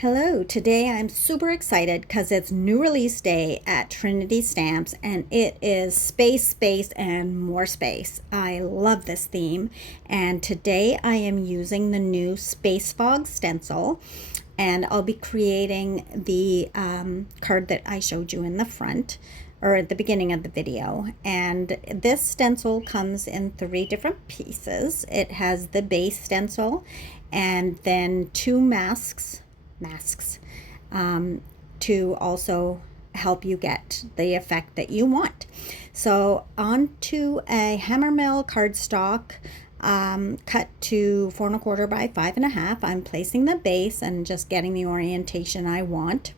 Hello, today I'm super excited because it's new release day at Trinity Stamps and it is space, space, and more space. I love this theme, and today I am using the new Space Fog stencil, and I'll be creating the card that I showed you in the front or at the beginning of the video. And this stencil comes in 3 different pieces. It has the base stencil and then 2 masks to also help you get the effect that you want. So onto a hammermill cardstock, cut to 4 1/4 by 5 1/2. I'm placing the base and just getting the orientation I want.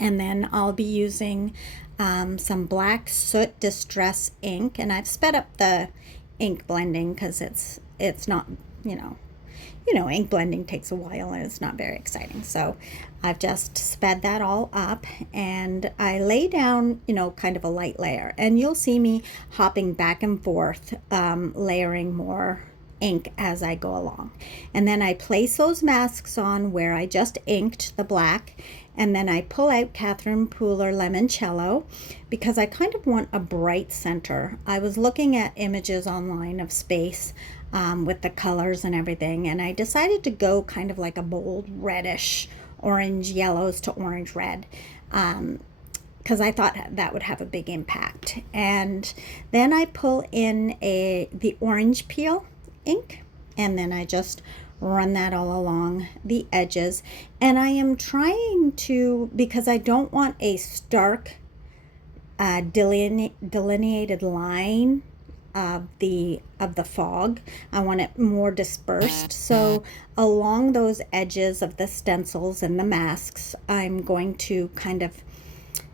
And then I'll be using some black soot distress ink, and I've sped up the ink blending because it's not, ink blending takes a while and it's not very exciting. So I've just sped that all up, and I lay down, kind of a light layer, and you'll see me hopping back and forth, layering more ink as I go along. And then I place those masks on where I just inked the black, and then I pull out Catherine Pooler Limoncello because I kind of want a bright center. I was looking at images online of space with the colors and everything, and I decided to go kind of like a bold reddish orange yellows to orange red, because I thought that would have a big impact. And then I pull in the orange peel ink, and then I just run that all along the edges. And I am trying to, because I don't want a stark delineated line of the fog. I want it more dispersed. So along those edges of the stencils and the masks, I'm going to kind of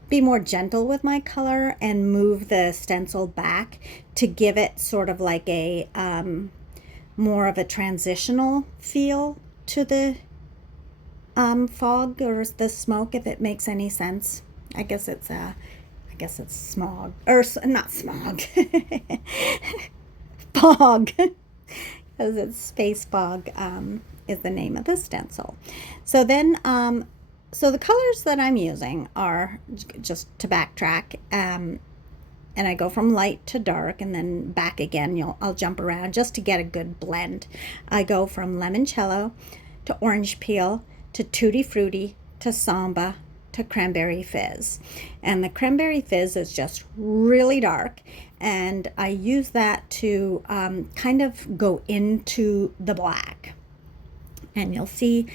be more gentle with my color and move the stencil back to give it sort of like a more of a transitional feel to the fog or the smoke, if it makes any sense. I guess it's smog, or not smog, fog, because it's space fog is the name of the stencil. So then, so the colors that I'm using are, just to backtrack, and I go from light to dark and then back again. I'll jump around just to get a good blend. I go from limoncello to orange peel to tutti frutti to samba to cranberry fizz. And the cranberry fizz is just really dark, and I use that to kind of go into the black. And you'll see,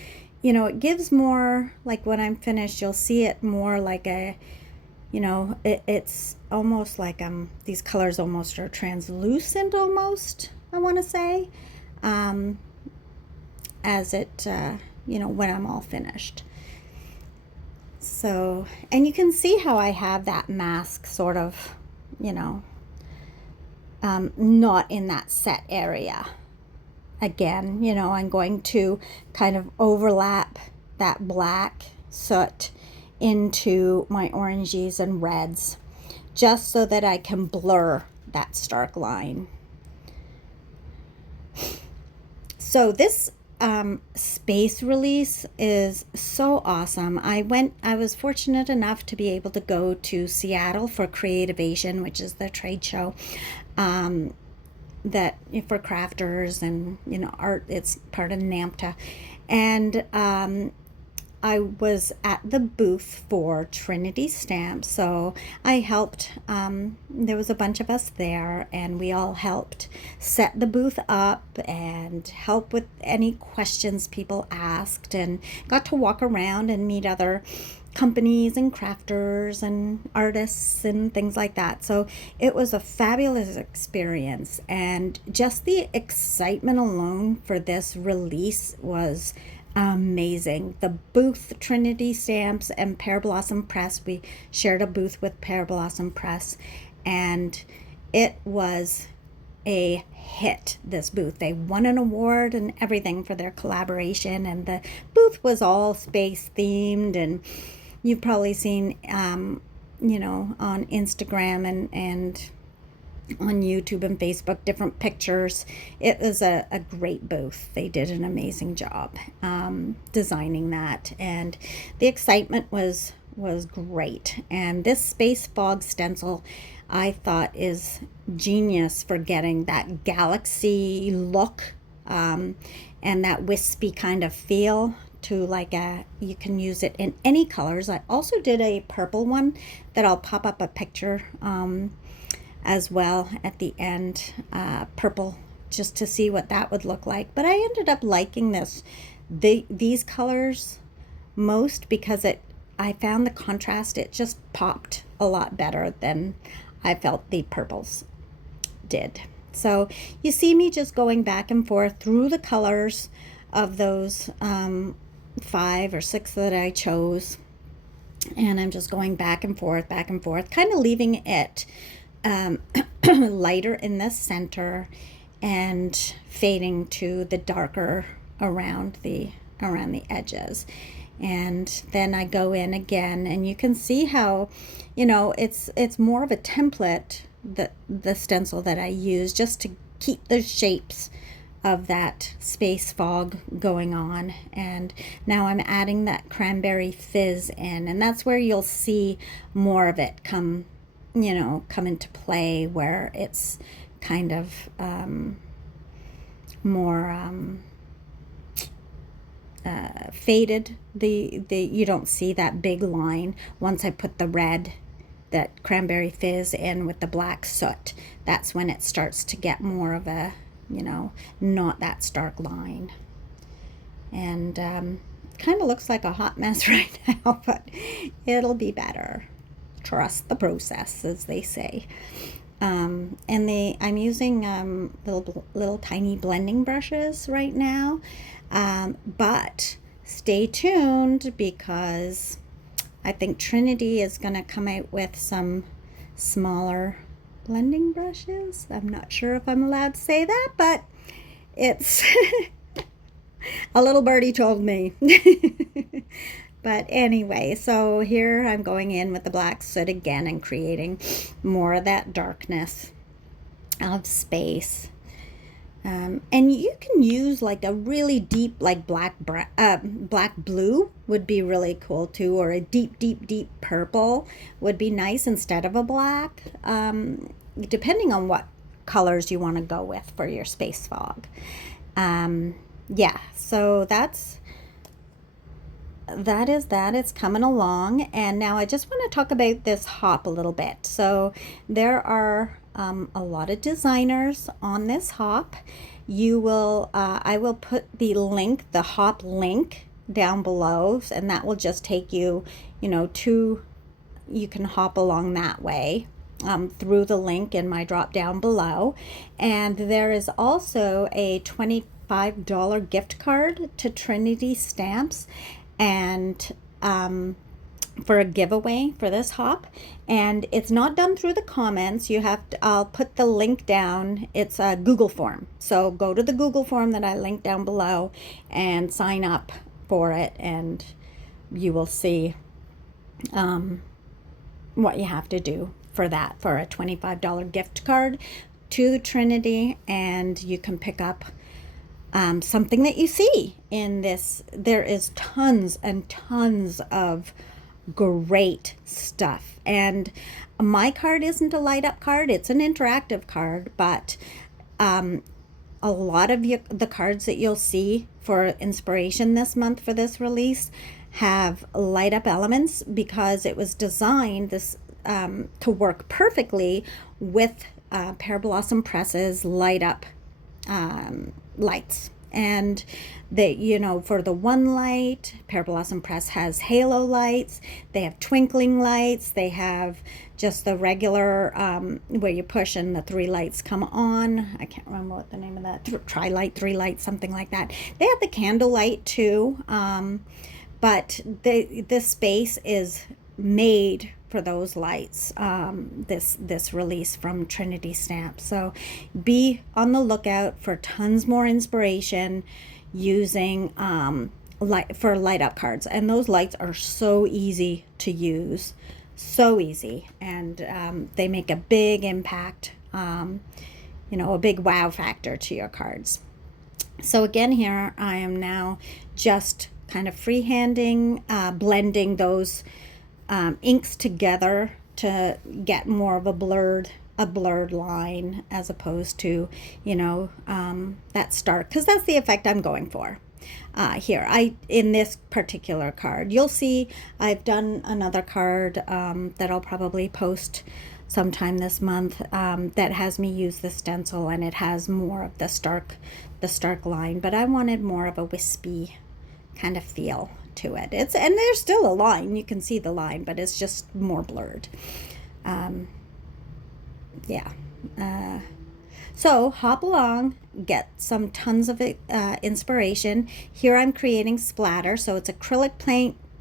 it gives more, like when I'm finished, you'll see it more like a, it's almost like these colors almost are translucent almost, I want to say, as it, when I'm all finished. So, and you can see how I have that mask sort of, not in that set area. Again, I'm going to kind of overlap that black soot into my oranges and reds, just so that I can blur that stark line. So this space release is so awesome. I was fortunate enough to be able to go to Seattle for Creativation, which is the trade show that for crafters and art. It's part of NAMTA, and I was at the booth for Trinity Stamps, so I helped. There was a bunch of us there, and we all helped set the booth up and help with any questions people asked, and got to walk around and meet other companies and crafters and artists and things like that. So it was a fabulous experience, and just the excitement alone for this release was amazing. The booth, Trinity Stamps and Pear Blossom Press, we shared a booth with Pear Blossom Press, and it was a hit, this booth. They won an award and everything for their collaboration, and the booth was all space themed, and you've probably seen on Instagram and on YouTube and Facebook, different pictures. It was a great booth. They did an amazing job designing that, and the excitement was great. And this space fog stencil, I thought, is genius for getting that galaxy look and that wispy kind of feel to like a, you can use it in any colors. I also did a purple one that I'll pop up a picture as well at the end, purple, just to see what that would look like. But I ended up liking these colors most because I found the contrast, it just popped a lot better than I felt the purples did. So you see me just going back and forth through the colors of those 5 or 6 that I chose, and I'm just going back and forth, kind of leaving it lighter in the center and fading to the darker around the edges. And then I go in again, and you can see how, you know, it's more of a template, the stencil that I use, just to keep the shapes of that space fog going on. And now I'm adding that cranberry fizz in, and that's where you'll see more of it come into play, where it's kind of more faded. The you don't see that big line once I put the red, that cranberry fizz, in with the black soot. That's when it starts to get more of a, not that stark line. And kind of looks like a hot mess right now, but it'll be better. Trust the process, as they say. And I'm using little tiny blending brushes right now, but stay tuned, because I think Trinity is going to come out with some smaller blending brushes. I'm not sure if I'm allowed to say that, but it's a little birdie told me. But anyway, so here I'm going in with the black soot again and creating more of that darkness of space. And you can use like a really deep, like black blue would be really cool too, or a deep purple would be nice instead of a black, depending on what colors you want to go with for your space fog. Yeah, so that is that. It's coming along. And now I just want to talk about this hop a little bit. So there are a lot of designers on this hop. I will put the hop link down below, and that will just take you, you can hop along that way through the link in my drop down below. And there is also a $25 gift card to Trinity Stamps, and for a giveaway for this hop. And it's not done through the comments. I'll put the link down. It's a Google form, so go to the Google form that I linked down below and sign up for it, and you will see what you have to do for that, for a $25 gift card to Trinity. And you can pick up something that you see in this. There is tons and tons of great stuff. And my card isn't a light up card, it's an interactive card, but a lot of the cards that you'll see for inspiration this month for this release have light up elements, because it was designed to work perfectly with Pear Blossom Press's light up lights. And for the one light, Pear Blossom Press has halo lights, they have twinkling lights, they have just the regular where you push and the 3 lights come on. I can't remember what the name of that, tri-light, 3 lights, something like that. They have the candle light too, but this space is made for those lights, this release from Trinity Stamps. So be on the lookout for tons more inspiration using for light up cards. And those lights are so easy to use, so easy, and they make a big impact you know, a big wow factor to your cards. So again, here I am now just kind of freehanding, blending those inks together to get more of a blurred line, as opposed to, you know, that stark, because that's the effect I'm going for. Here, in this particular card, you'll see I've done another card that I'll probably post sometime this month, that has me use the stencil, and it has more of the stark line, but I wanted more of a wispy kind of feel to it. And there's still a line, you can see the line, but it's just more blurred. Yeah. So hop along, get some tons of inspiration. Here I'm creating splatter, so it's acrylic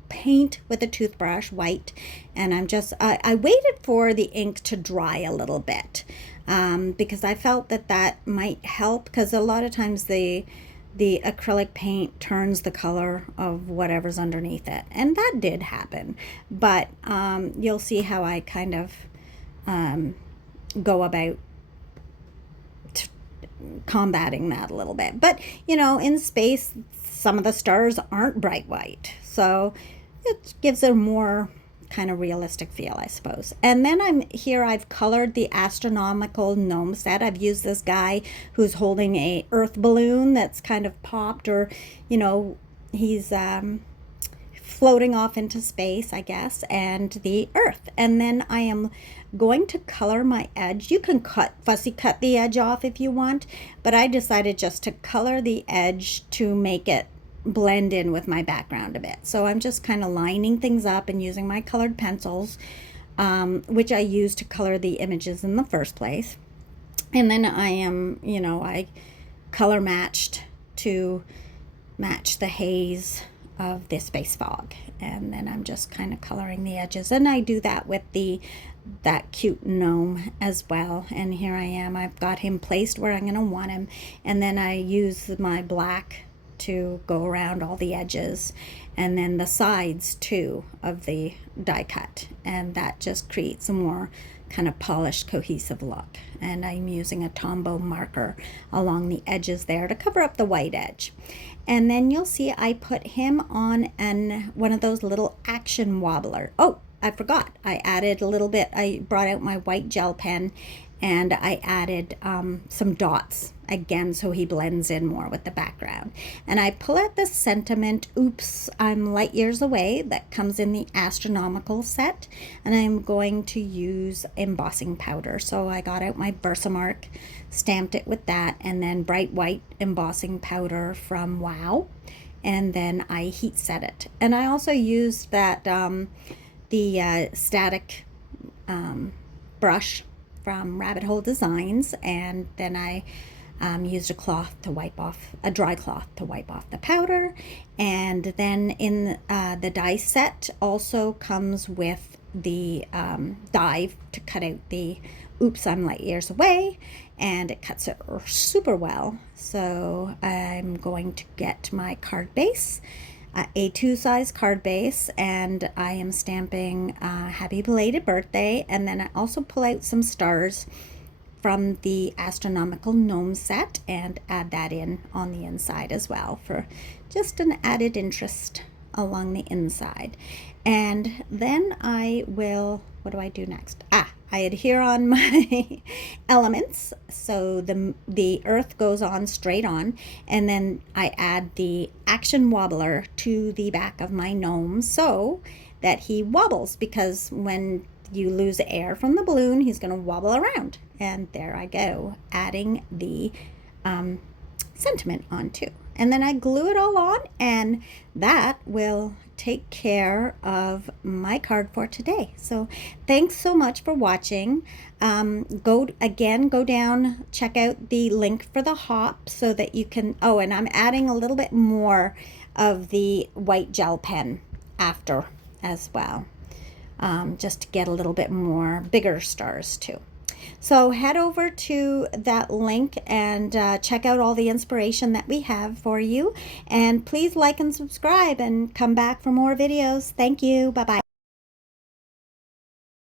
paint with a toothbrush, white, and I'm just I waited for the ink to dry a little bit, because I felt that might help, because a lot of times the acrylic paint turns the color of whatever's underneath it, and that did happen. But you'll see how I kind of go about combating that a little bit. But you know, in space, some of the stars aren't bright white, so it gives a more kind of realistic feel, I suppose. And then I've colored the Astronomical Gnome set. I've used this guy who's holding a earth balloon that's kind of popped, or you know, he's floating off into space, I guess, and the earth. And then I am going to color my edge. You can fussy cut the edge off if you want, but I decided just to color the edge to make it blend in with my background a bit. So I'm just kind of lining things up and using my colored pencils, which I used to color the images in the first place. And then I color matched to match the haze of the space fog, and then I'm just kind of coloring the edges, and I do that with that cute gnome as well. And here I am, I've got him placed where I'm going to want him, and then I use my black to go around all the edges, and then the sides too of the die cut, and that just creates a more kind of polished, cohesive look. And I'm using a Tombow marker along the edges there to cover up the white edge. And then you'll see I put him on one of those little action wobbler. Oh, I forgot. I added a little bit. I brought out my white gel pen, and I added some dots again, so he blends in more with the background. And I pull out the sentiment, "Oops, I'm light years away," that comes in the Astronomical set, and I'm going to use embossing powder. So I got out my Versamark, stamped it with that, and then bright white embossing powder from Wow, and then I heat set it. And I also used that the static brush from Rabbit Hole Designs, and then I used a dry cloth to wipe off the powder. And then in the die set also comes with the die to cut out the "Oops, I'm light years away," and it cuts it super well. So I'm going to get my card base, a 2-size card base, and I am stamping "Happy Belated Birthday," and then I also pull out some stars from the Astronomical Gnome set and add that in on the inside as well, for just an added interest along the inside. And then what do I do next? I adhere on my elements, so the earth goes on straight on, and then I add the action wobbler to the back of my gnome so that he wobbles, because when you lose air from the balloon, he's going to wobble around. And there I go, adding the sentiment on too. And then I glue it all on, and that will take care of my card for today. So thanks so much for watching. Go down, check out the link for the hop so that you can, and I'm adding a little bit more of the white gel pen after as well, just to get a little bit more bigger stars too. So head over to that link and check out all the inspiration that we have for you. And please like and subscribe and come back for more videos. Thank you. Bye-bye.